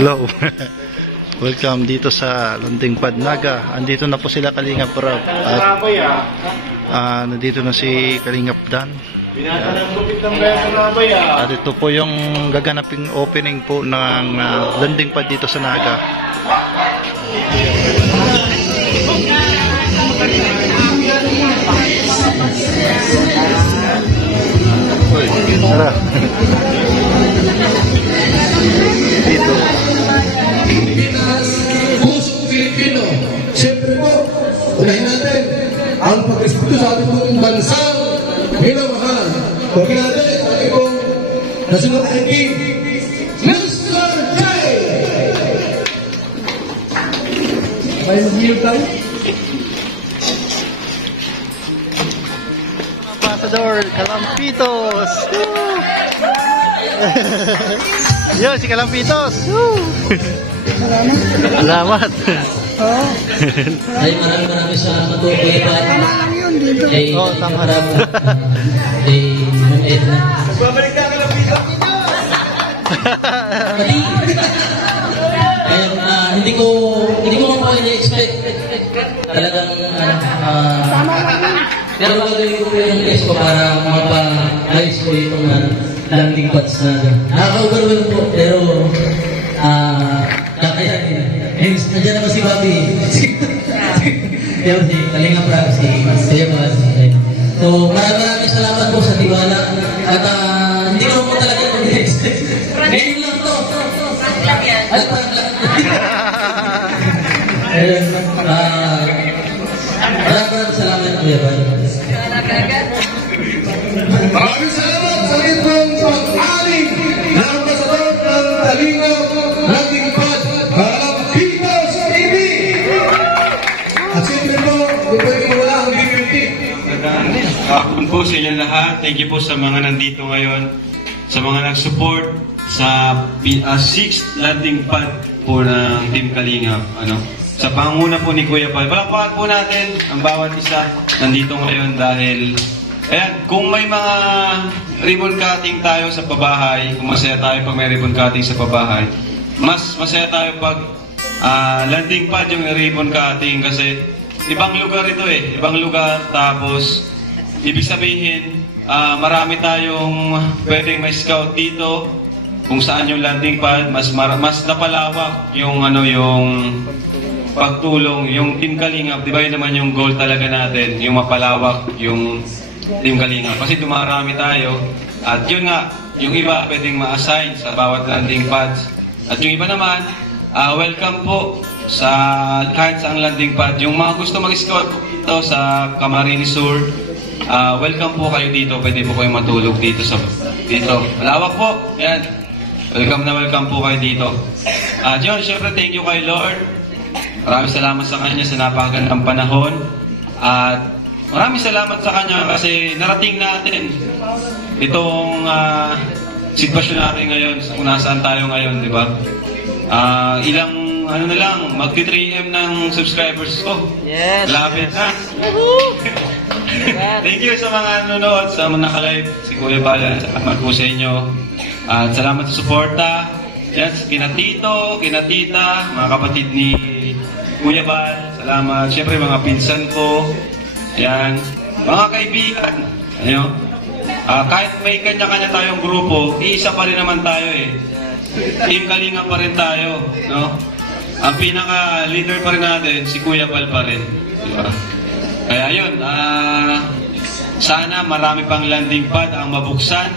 Hello. Welcome dito sa Landing Pad Naga. Andito na po sila Kalingap Rob. At nandito na si Kalingap Dan. At ito po yung gaganaping opening po ng landing pad dito sa Naga. Tara. Dito. Pusong Pilipino. Siyempre po, unahin natin ang pag-respeto sa ating pong bansang minamahal. Huwag natin ang ating pong nasunod king, Mr. J! May mag-iog tayo? Ambassador Kalampitos! Yo, si Kalampitos! Salamat! Ay, maraming salamat po, Kuya Pat. Tama lang yun dito. Oo, tama lang. Ma'am Edna. Babalik ka Kalampitos! Pati, ayun, hindi ko po ini-expect. Talagang, pero magagawin ko yung test ko para mapa-ayos ko itong landing pads na nakaka-overwhelm po, pero kakayanin. Nandiyan naman si Bobby. Yan si Kalingap Rob, si Yabas. So, maraming salamat po sa tiwala. At hindi ko po talaga mag-expect. Ngayon lang to. Ay, ayun, maraming salamat po, Yabas. Maraming salamat sa itong pag-aling na ambasador ng Kalingap Landing Pad, Kalampitos TV! At siyempre po, kung pwede wala ang beauty. Ako po sa inyo lahat. Thank you po sa mga nandito ngayon, sa mga nag-support sa 6th landing pad po ng Team Kalingap. Sa pangunguna po ni Kuya Pal. Palakpakan po natin ang bawat isa nandito ngayon dahil ayan, kung may mga ribbon cutting tayo sa pabahay, kung masaya tayo pag may ribbon cutting sa pabahay, mas masaya tayo pag landing pad yung ribbon cutting kasi ibang lugar ito ibang lugar, tapos ibig sabihin marami tayong pwedeng may scout dito kung saan yung landing pad, mas napalawak yung yung pagtulong, yung Team Kalingap, di ba yun naman yung goal talaga natin, yung mapalawak yung Team Kalingap. Kasi dumarami tayo, at yun nga, yung iba pwedeng ma-assign sa bawat landing pads. At yung iba naman, welcome po sa kahit saang landing pad. Yung mga gusto mag-scout dito sa Camarines Sur, welcome po kayo dito. Pwede po kayong matulog dito. Malawak po, yan. Welcome po kayo dito. John, syempre thank you kay Lord. Maraming salamat sa Kanya sa napakagandang panahon. At maraming salamat sa Kanya kasi narating natin itong sitwasyon natin ngayon kung nasaan tayo ngayon, di ba? Ilang, na lang, magti-3M ng subscribers ko. Yes. Lapit na. Thank you sa mga nanonood, sa mga naka-live, si Kuya Bala, salamat po sa inyo. At salamat sa suporta. Yan, kina Tito, kina Tita, mga kapatid ni Kuya Bal, salamat. Siyempre mga pinsan ko, yan, mga kaibigan, kahit may kanya-kanya tayong grupo, isa pa rin naman tayo Team Kalingap pa rin tayo, no? Ang pinaka-leader pa rin natin, si Kuya Bal pa rin, diba? Kaya yun, sana marami pang landing pad ang mabuksan,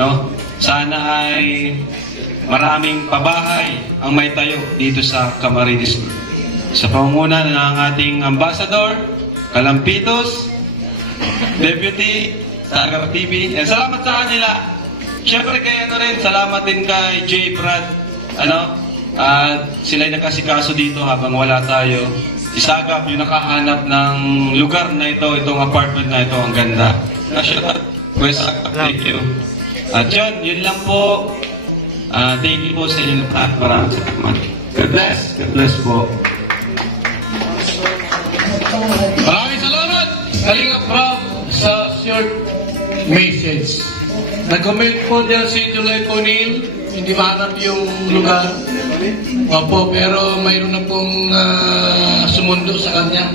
no? Sana ay maraming pabahay ang may tayo dito sa Camarines. Sa pangunguna ng ating ambassador, Kalampitos, Deputy, Tagar TV. Salamat sa kanila. Siyempre kay salamat din kay J. Brad. Sila'y nagkasikaso dito habang wala tayo. Isagap yung nakahanap ng lugar na ito, itong apartment na ito, ang ganda. Thank you. At yun lang po. Thank you po sa inyo lahat. Maraming salamat. God bless. God bless po. Maraming salamat, Kalingap Rob, sa short message. Nag-comment po dyan si July Ponil, hindi mahanap yung lugar. Opo, pero mayroon na pong sumundo sa kanya.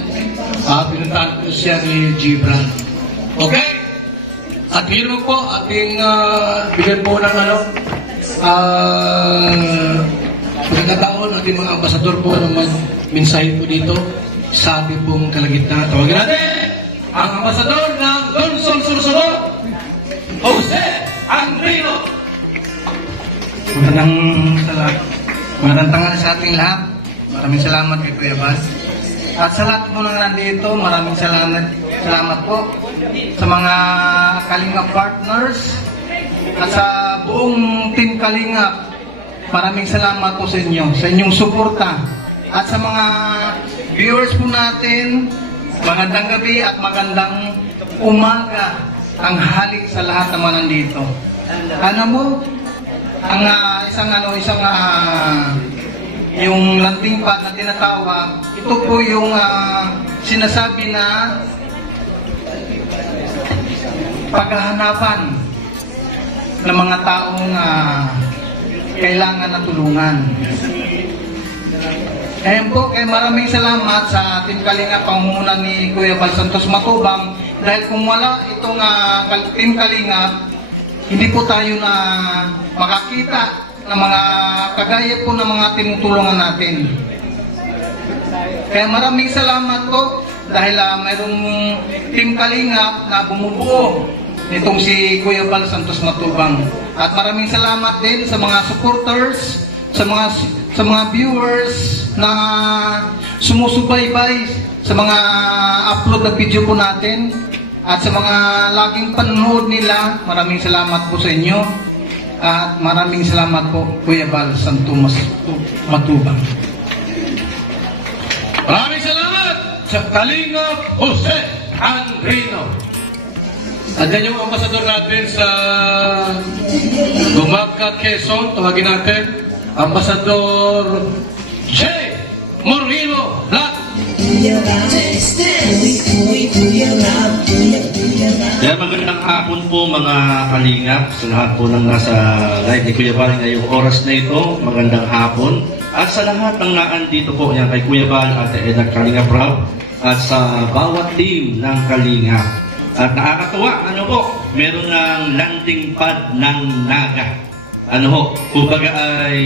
Pinuntahan ko siya ni Gibran. Okay? At yun po, ating bigyan po ng pagkakataon, ating mga ambasador po na mag-mensahe po dito sa ating pong kalagitnaan. Tawagin natin ang ambasador ng Donsol Sursunod, Jose Andrino. Magandang tanghali sa ating lahat. Maraming salamat kay Kuya Bal. At sa lahat po nang nandito, maraming salamat po sa mga Kalingap partners at sa buong Team Kalingap. Maraming salamat po sa inyo, sa inyong suporta. At sa mga viewers po natin, magandang gabi at magandang umaga ang halik sa lahat ng mga nandito. Ano mo, ang yung landing pad na tinatawag, ito po yung sinasabi na paghahanapan ng mga taong kailangan na tulungan. Ayan po, kaya maraming salamat sa Team Kalingap, pangunguna ni Kuya Bal Santos Matubang, dahil kung wala itong Team Kalingap, hindi po tayo na makakita ng mga kagaya po ng mga tinutulungan natin. Kaya maraming salamat po dahil mayroong Team Kalingap na bumubuo nitong si Kuya Bal Santos Matubang. At maraming salamat din sa mga supporters, sa mga viewers na sumusubaybay sa mga upload na video po natin. At sa mga laging panonood nila, maraming salamat po sa inyo. At maraming salamat po, Kuya Bal Santos Matubang. Maraming salamat sa Kalingap Jose Andrino. At yan yung ambasador natin sa Dumagat, Quezon. Tawagin natin, Ambasador J. Morino Black. Kaya magandang hapon po mga Kalingap sa lahat po ng nasa live ni Kuya Bal ngayong oras na ito. Magandang hapon. At sa lahat ng naandito po yan kay Kuya Bal at Kalingap Rob at sa bawat team ng Kalingap. At nakakatuwa, meron ng landing pad ng Naga. Kumbaga ay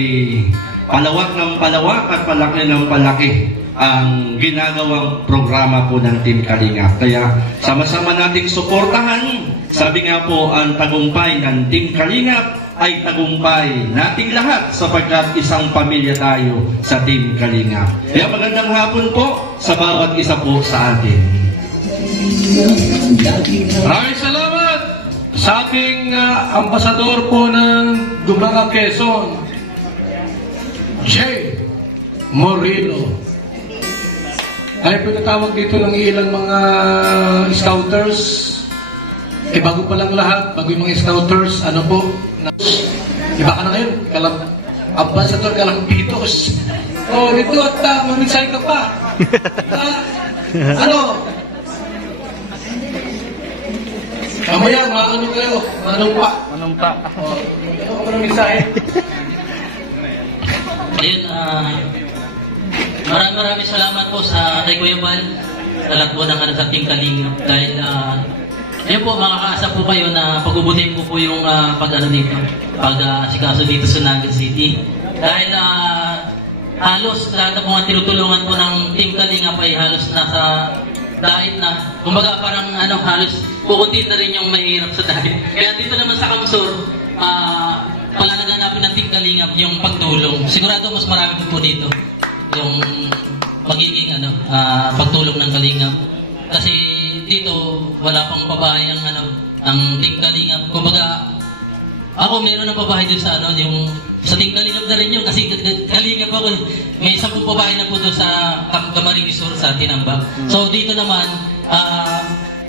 palawak ng palawak at palaki ng palaki ang ginagawang programa po ng Team Kalingap. Kaya sama-sama nating suportahan. Sabi nga po, ang tagumpay ng Team Kalingap ay tagumpay nating lahat sapagkat isang pamilya tayo sa Team Kalingap. Kaya magandang hapon po sa bawat isa po sa atin. Maraming salamat sa ating ambasador po ng Dumagat, Quezon, J. Morino. Ay pinatawag dito ng ilang mga scouters. Bago pa lang lahat, bago yung mga scouters, iba ka na ngayon, ambasador Kalampitos. Dito at maminsay ka pa. Mamaya, maano kayo? Manumpa. Ako ng mensahe. Ayun, maraming salamat po sa kay Kuya Bal, sa lahat po ng sa Team Kalingap. Dahil, ayun po, makakaasa po kayo na pag-ubutihin ko po yung pag-sikaso dito sa Naga City. Dahil, halos lahat ng mga tinutulungan po ng Team Kalingap ay halos nasa dahil na, kumbaga parang halos pukunti na rin yung mahirap sa dahil. Kaya dito naman sa Kamsur, pala naganapin ng Team Kalingap yung pagtulong. Sigurado mas marami po dito yung magiging pagtulong ng Kalingap. Kasi dito wala pang pabahay ang Team Kalingap. Kumbaga, ako meron ng pabahay dito sa sa Team Kalingap na rin yun kasi Kalingap ako. May 10 pabahay na po doon sa Camarines Sur sa Tinambak. So dito naman,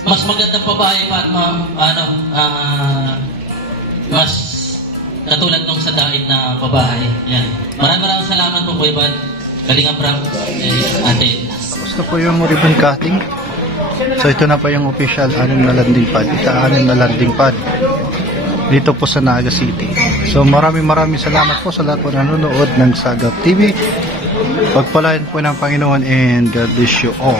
mas magandang pabahay para mas katulad nung sa dait na pabahay. Yan. Maraming salamat po Kuya Bal. Kalingap Rob, ate. Tapos na po yung ribbon cutting. So ito na pa yung official 6 na landing pad. Ika-6 na landing pad dito po sa Naga City. So maraming salamat po sa lahat po nanonood ng Sagap TV. Pagpalain po ng Panginoon and God bless you all.